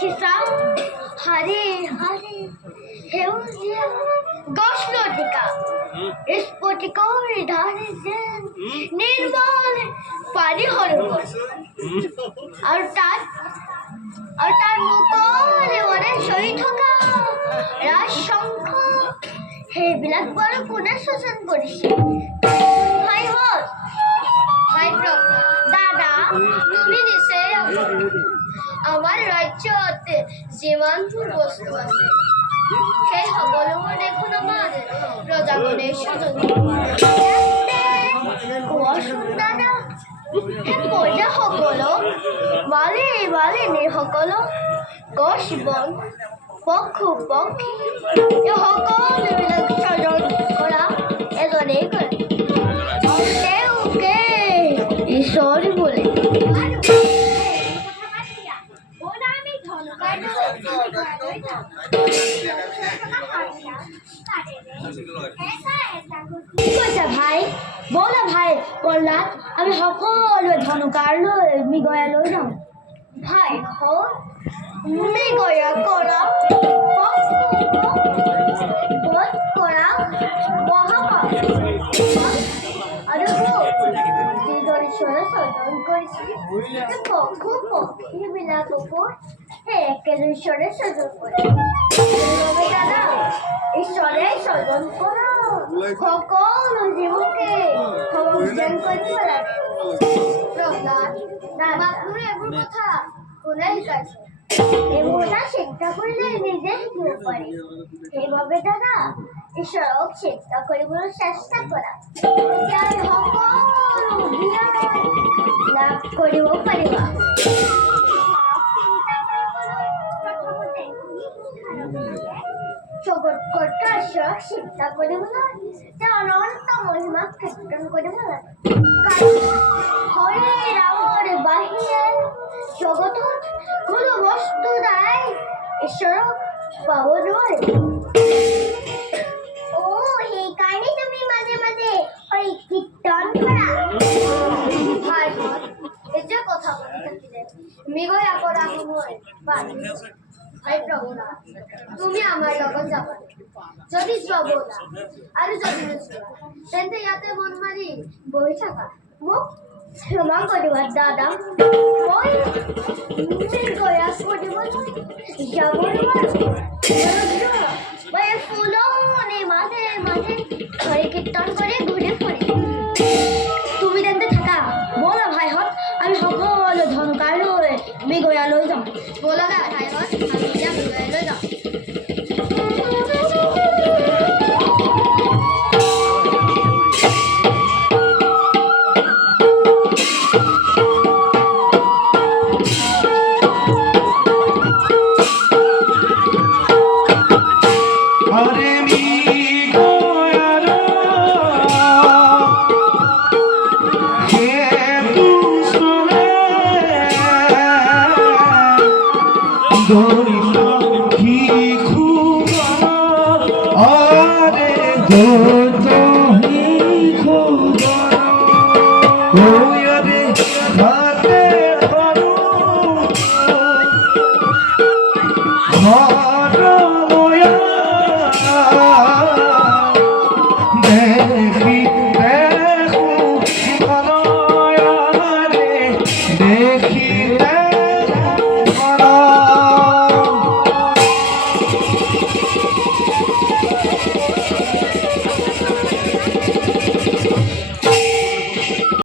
দেখিছা হারে হারে সেউজীয়া গছ লতিকা স্ফটিকৰ ধাৰে যেন নিৰ্মল পানী সৰোবৰ আৰু তাৰ মুকলিমনে চৰি থকা ৰাজশংখ সেইবিলাক বাৰু কোনে শোষণ কৰিছে? দাদা তুমি নিশ্চয় আমাৰ ৰাজ্যত যিমানবোৰ বস্তু আছে সেই সকলোবোৰ দেখোন আমাৰ ৰজাগণে শোষণ দাদা সেই প্ৰজাসকলক মালিনীসকলক গছ বন পশু পক্ষী এই সকলোবিলাক স্বজন কৰা এজনেই কৰে তেওঁকে ঈশ্বৰ বোলে। কি কৈছা ভাই? ব'লা ভাই প্ৰহ্লাদ আমি সকলোৱে ধনুকাঁড়লৈ মৃগয়া লৈ যাওঁ। ভাই মৃগয়া কৰা আৰু স্বজন কৰিছিল পশু পক্ষীবিলাককো সেই একেদৰে স্বজন কৰে। দাদা ঈশ্বৰে স্বজন কৰা সকলো জীৱকে সংযোজন কৰিব লাগে। প্ৰহ্লাদ দাদাটোৰ এইবোৰ কথা কোনে শিকাইছে? এইবোৰ কথা চিন্তা কৰিলে নিজে শিকিব পাৰি। সেইবাবে দাদা ঈশ্বৰক চিন্তা কৰিবলৈ চেষ্টা কৰা। সকলো জ্ঞান লাভ কৰিব পাৰিবা। জগৎকৰ্তা ঈশ্বৰক চিন্তা কৰিবলৈ তেওঁৰ অনন্ত মহিমাক কীৰ্তন কৰিব লাগে। হৰে ৰামৰ বাহিৰে জগতত কোনো বস্তু নাই ঈশ্বৰক পাব নোৱাৰে। সেইকাৰণে তুমি মাজে মাজে হৰি কীৰ্তন কৰা। এতিয়া কথা পাতি থাকিলে মৃগয়া কৰা সময় ভাই প্ৰভুনাথ তুমি আমাৰ লগত যাবা? যদি যোৱা ব'লা, আৰু যদি নোযোৱা তেন্তে ইয়াতে মন মাৰি বহি থাকা। মোক ক্ষমা কৰিবা দাদা, মই মৃগয়া কৰিবলৈ যাব নোৱাৰো। মই ফুলনি মাজে মাজে হৰি কীৰ্তন কৰি ঘূৰি ফুৰিম। তুমি তেন্তে থাকা। ব'লা ভাইহঁত আমি সকলো ধনুকাঁড়লৈ মৃগয়া লৈ যাওঁ। ব'লা ভাইহঁত আমি এতিয়া মৃগয়া লৈ যাওঁ। Go